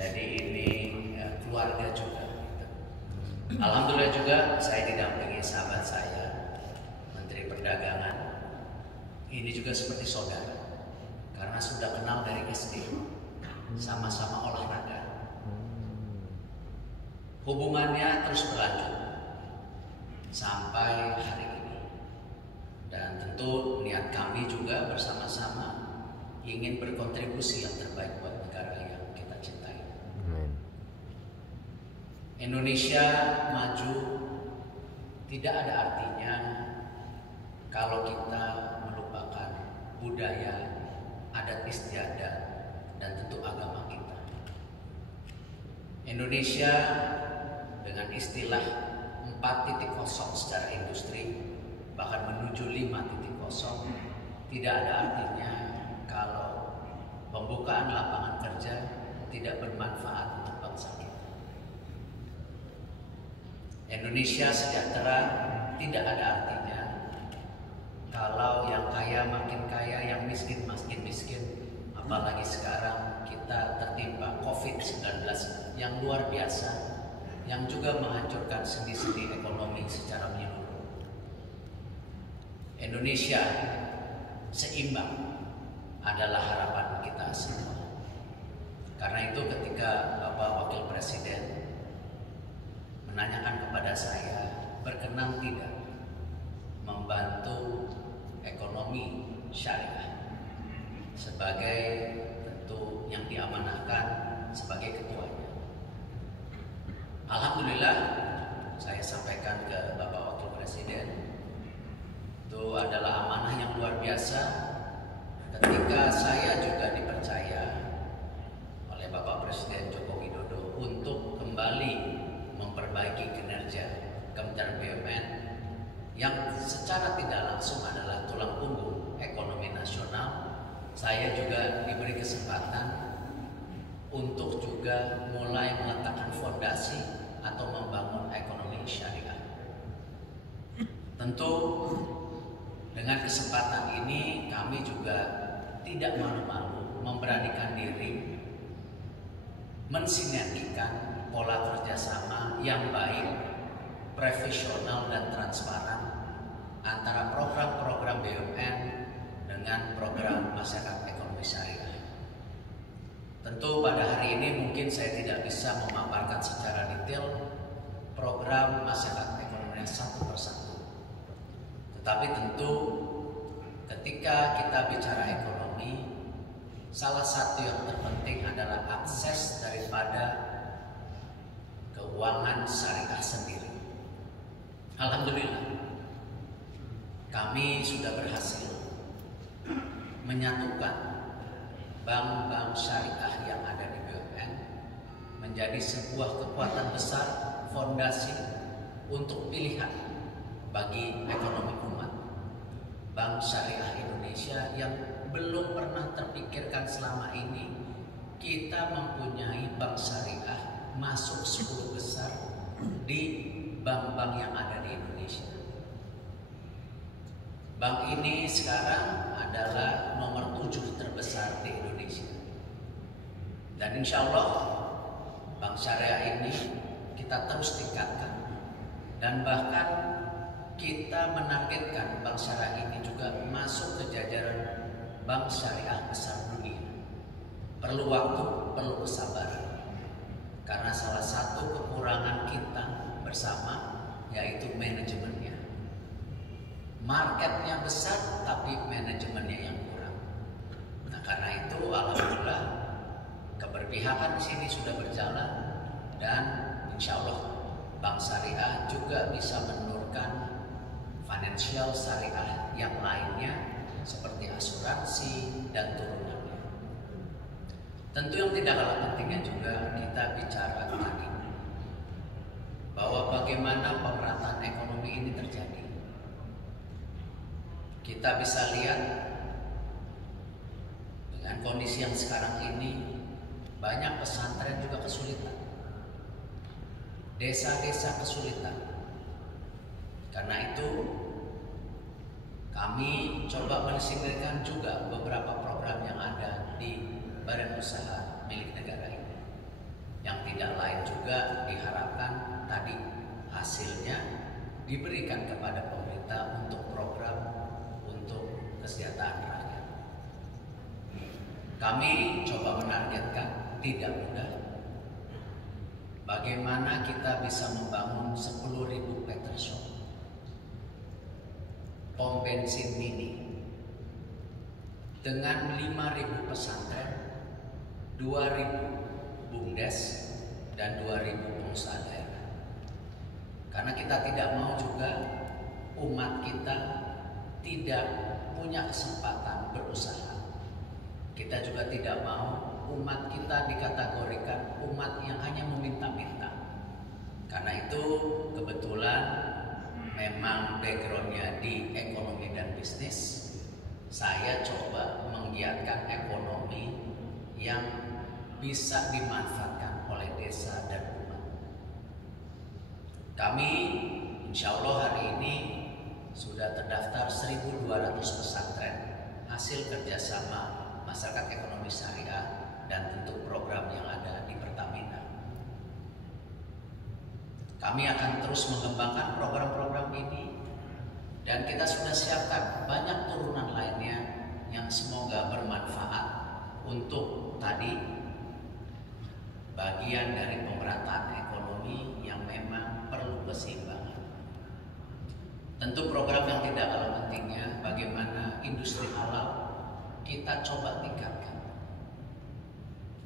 Jadi ini keluarga juga. Alhamdulillah juga saya didampingi sahabat saya, Menteri Perdagangan. Ini juga seperti saudara, karena sudah kenal dari SD, sama-sama olahraga. Hubungannya terus berlanjut sampai hari ini. Dan tentu niat kami juga bersama-sama ingin berkontribusi yang terbaik buat negara yang kita cintai. Indonesia maju tidak ada artinya kalau kita melupakan budaya, adat istiadat, dan tentu agama kita. Indonesia dengan istilah 4.0 secara industri, bahkan menuju 5.0, tidak ada artinya kalau pembukaan lapangan kerja tidak bermanfaat untuk bangsa kita. Indonesia sejahtera tidak ada artinya kalau yang kaya makin kaya, yang miskin makin miskin. Apalagi sekarang kita tertimpa COVID-19 yang luar biasa, yang juga menghancurkan sendi-sendi ekonomi secara menyeluruh. Indonesia seimbang adalah harapan kita semua. Karena itu ketika Bapak Wakil Presiden menanyakan kepada saya, berkenan tidak membantu ekonomi syariah sebagai tentu yang diamanahkan sebagai ketuanya. Alhamdulillah, saya sampaikan ke Bapak Wakil Presiden, itu adalah amanah yang luar biasa ketika saya juga dipercaya oleh Bapak Presiden Joko Widodo untuk kembali memperbaiki kinerja Kementerian BUMN yang secara tidak langsung adalah tulang punggung ekonomi nasional. Saya juga diberi kesempatan untuk juga mulai meletakkan fondasi atau membangun ekonomi syariah. Tentu dengan kesempatan ini kami juga tidak malu-malu memberanikan diri mensinergikan pola kerjasama yang baik, profesional dan transparan antara program-program BUMN dengan program masyarakat ekonomi syariah. Tentu pada hari ini mungkin saya tidak bisa memaparkan secara detail program masyarakat ekonomi satu persatu. Tetapi tentu ketika kita bicara ekonomi, salah satu yang terpenting adalah akses daripada keuangan syariah sendiri. Alhamdulillah, kami sudah berhasil menyatukan bank-bank syariah yang ada di BUMN menjadi sebuah kekuatan besar, fondasi untuk pilihan bagi ekonomi umat. Bank Syariah Indonesia yang belum pernah terpikirkan selama ini, kita mempunyai bank syariah masuk 10 besar di bank-bank yang ada di Indonesia. Bank ini sekarang adalah nomor 7 terbesar di Indonesia. Dan insya Allah bank syariah ini kita terus tingkatkan. Dan bahkan kita menargetkan bank syariah ini juga masuk ke jajaran bank syariah besar dunia. Perlu waktu, perlu kesabaran. Karena salah satu kekurangan kita bersama yaitu manajemennya. Marketnya besar tapi manajemennya yang kurang. Nah karena itu alhamdulillah keberpihakan di sini sudah berjalan dan insya Allah bank syariah juga bisa menurunkan financial syariah yang lainnya seperti asuransi dan turunannya. Tentu yang tidak kalah pentingnya juga kita bicara tadi bahwa bagaimana pemerataan ekonomi ini terjadi. Kita bisa lihat dengan kondisi yang sekarang ini banyak pesantren juga kesulitan, desa-desa kesulitan. Karena itu kami coba mensinergikan juga beberapa program yang ada di badan usaha milik negara ini. tidak lain juga diharapkan tadi hasilnya diberikan kepada pemerintah untuk program untuk kesejahteraan rakyat. Kami coba menargetkan, tidak mudah, bagaimana kita bisa membangun 10.000 petrol shop, pom bensin mini, dengan 5.000 pesantren, 2.000 bumdes, dan 2.000 pengusaha daerah. Karena kita tidak mau juga umat kita tidak punya kesempatan berusaha. Kita juga tidak mau umat kita dikategorikan umat yang hanya meminta-minta. Karena itu kebetulan memang backgroundnya di ekonomi dan bisnis, saya coba menggiatkan ekonomi yang bisa dimanfaatkan oleh desa dan umat. Kami insya Allah hari ini sudah terdaftar 1.200 pesantren hasil kerjasama masyarakat ekonomi syariah dan tentu program yang ada di Pertamina. Kami akan terus mengembangkan program-program ini dan kita sudah siapkan banyak turunan lainnya yang semoga bermanfaat untuk tadi bagian dari pemerataan ekonomi yang memang perlu keseimbangan. Tentu program yang tidak kalah pentingnya bagaimana industri halal kita coba tingkatkan.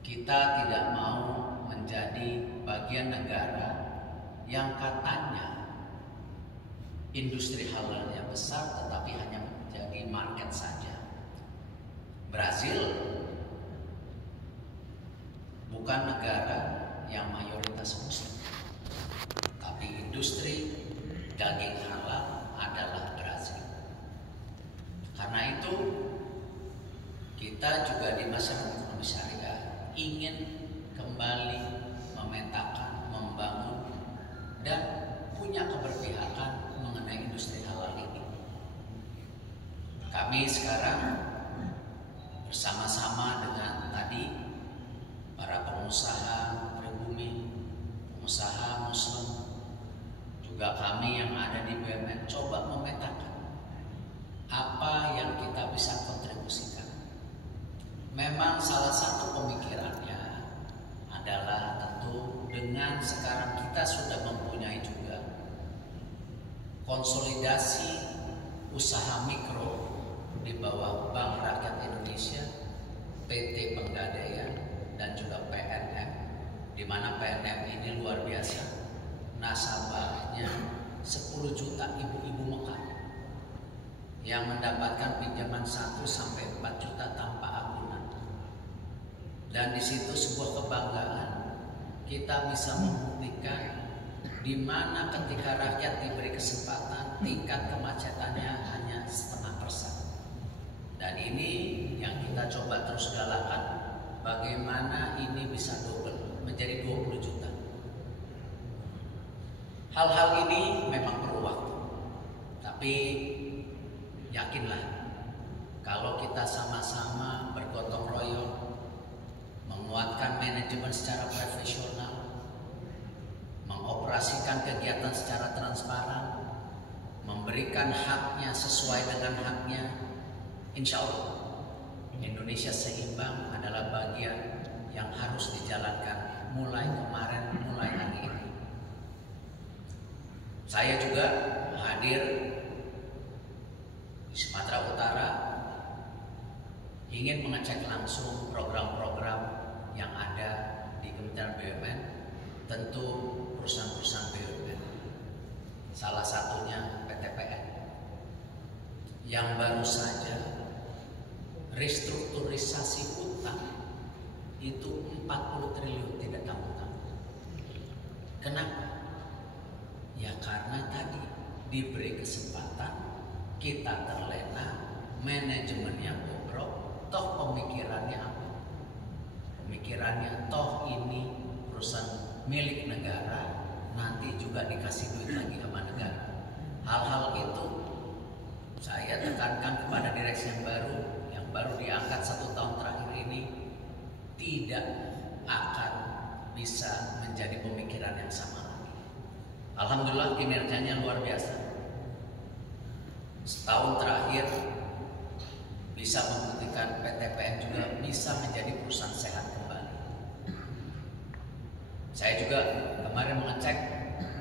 Kita tidak mau menjadi bagian negara yang katanya industri halalnya besar tetapi hanya menjadi market saja. Brazil bukan negara yang mayoritas muslim, tapi industri daging halal adalah Brazil. Karena itu kita juga di masyarakat ekonomi syariah ingin kembali memetakan, membangun, dan punya keberpihakan mengenai industri halal ini. Kami sekarang bersama-sama dengan tadi para pengusaha pribumi, pengusaha muslim, juga kami yang ada di BUMN coba memetakan apa yang kita bisa kontribusikan. Memang salah satu pemikirannya adalah tentu dengan sekarang kita sudah mempunyai juga konsolidasi usaha mikro di bawah Bank Rakyat Indonesia, PT Penggadaian, dan juga PNM, di mana PNM ini luar biasa, nasabahnya 10 juta ibu-ibu Mekah yang mendapatkan pinjaman 1 sampai 4 juta tanpa agunan. Dan di situ sebuah kebanggaan kita bisa membuktikan di mana ketika rakyat diberi kesempatan tingkat kemacetannya hanya 0,5%. Dan ini yang kita coba terus galakan, bagaimana ini bisa double menjadi 20 juta. Hal-hal ini memang perlu waktu, tapi yakinlah kalau kita sama-sama bergotong royong, menguatkan manajemen secara profesional, mengoperasikan kegiatan secara transparan, memberikan haknya sesuai dengan haknya, insya Allah Indonesia seimbang adalah bagian yang harus dijalankan mulai kemarin, mulai hari ini. Saya juga hadir di Sumatera Utara ingin mengecek langsung program-program yang ada di Kementerian BUMN, tentu perusahaan-perusahaan BUMN. Salah satunya PTPN yang baru saja restrukturisasi utang itu 40 triliun tidak tanggung-tanggung. Kenapa? Ya karena tadi diberi kesempatan, kita terlena, manajemennya bobrok, toh pemikirannya apa? Pemikirannya toh ini perusahaan milik negara, nanti juga dikasih duit lagi sama negara. Hal-hal itu saya tekankan kepada direksi yang baru diangkat 1 tahun terakhir ini, tidak akan bisa menjadi pemikiran yang sama lagi. Alhamdulillah kinerjanya luar biasa. Setahun terakhir bisa membuktikan PTPN juga bisa menjadi perusahaan sehat kembali. Saya juga kemarin mengecek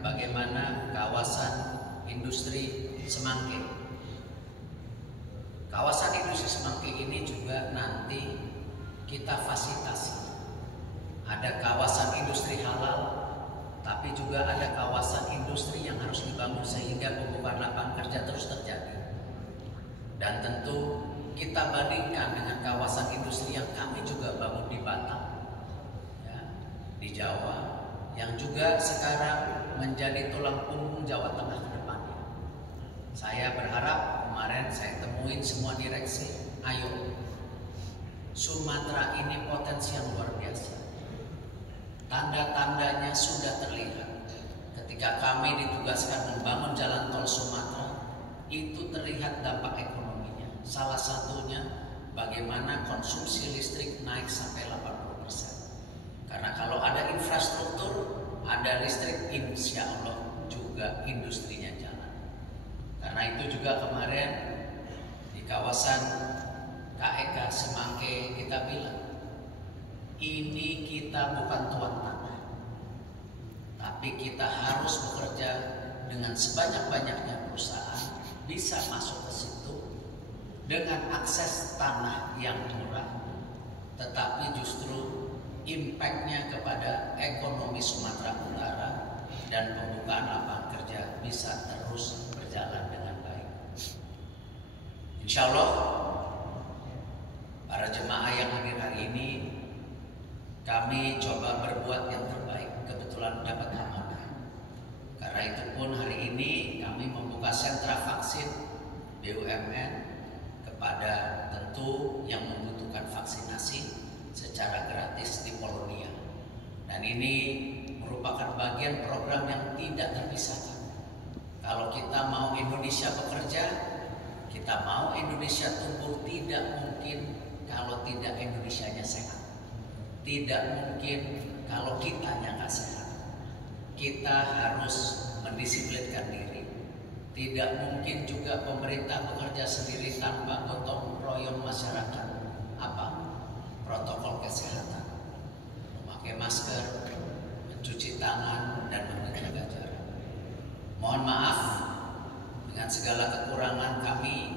bagaimana kawasan industri Semanggi. Kawasan industri Semanggi ini juga nanti kita fasilitasi. Ada kawasan industri halal, tapi juga ada kawasan industri yang harus dibangun sehingga pembukaan lapangan kerja terus terjadi. Dan tentu kita bandingkan dengan kawasan industri yang kami juga bangun di Batam, ya, di Jawa, yang juga sekarang menjadi tulang punggung Jawa Tengah ke depannya. Saya berharap kemarin saya temuin semua direksi, ayo Sumatera ini potensi yang luar biasa. Tanda-tandanya sudah terlihat. Ketika kami ditugaskan membangun jalan tol Sumatera, itu terlihat dampak ekonominya. Salah satunya bagaimana konsumsi listrik naik sampai 80%. Karena kalau ada infrastruktur, ada listrik, insya Allah juga industrinya jalan. Karena itu juga kemarin di kawasan KEK Semanggi kita bilang, ini kita bukan tuan tanah, tapi kita harus bekerja dengan sebanyak-banyaknya perusahaan bisa masuk ke situ dengan akses tanah yang murah, tetapi justru impactnya kepada ekonomi Sumatera Utara dan pembukaan lapangan kerja bisa terus berjalan dengan baik. Insya Allah para jemaah yang hadir hari ini, kami coba berbuat yang terbaik, kebetulan dapat amanah. Karena itu pun hari ini kami membuka sentra vaksin BUMN kepada tentu yang membutuhkan vaksinasi secara gratis di Polonia. Dan ini merupakan bagian program yang tidak terpisahkan. Kalau kita mau Indonesia bekerja, kita mau Indonesia tumbuh, tidak mungkin kalau tidak Indonesianya sehat. Tidak mungkin kalau kitanya nggak sehat. Kita harus mendisiplinkan diri. Tidak mungkin juga pemerintah bekerja sendiri tanpa gotong royong masyarakat. Apa? Protokol kesehatan. Memakai masker, mencuci tangan, dan menjaga jarak. Mohon maaf dengan segala kekurangan kami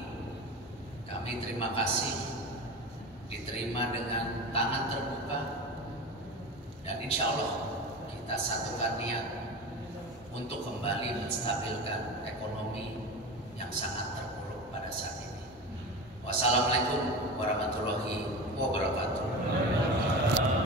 terima kasih diterima dengan tangan terbuka, dan insya Allah kita satukan niat untuk kembali menstabilkan ekonomi yang sangat terpuruk pada saat ini. Wassalamualaikum warahmatullahi wabarakatuh.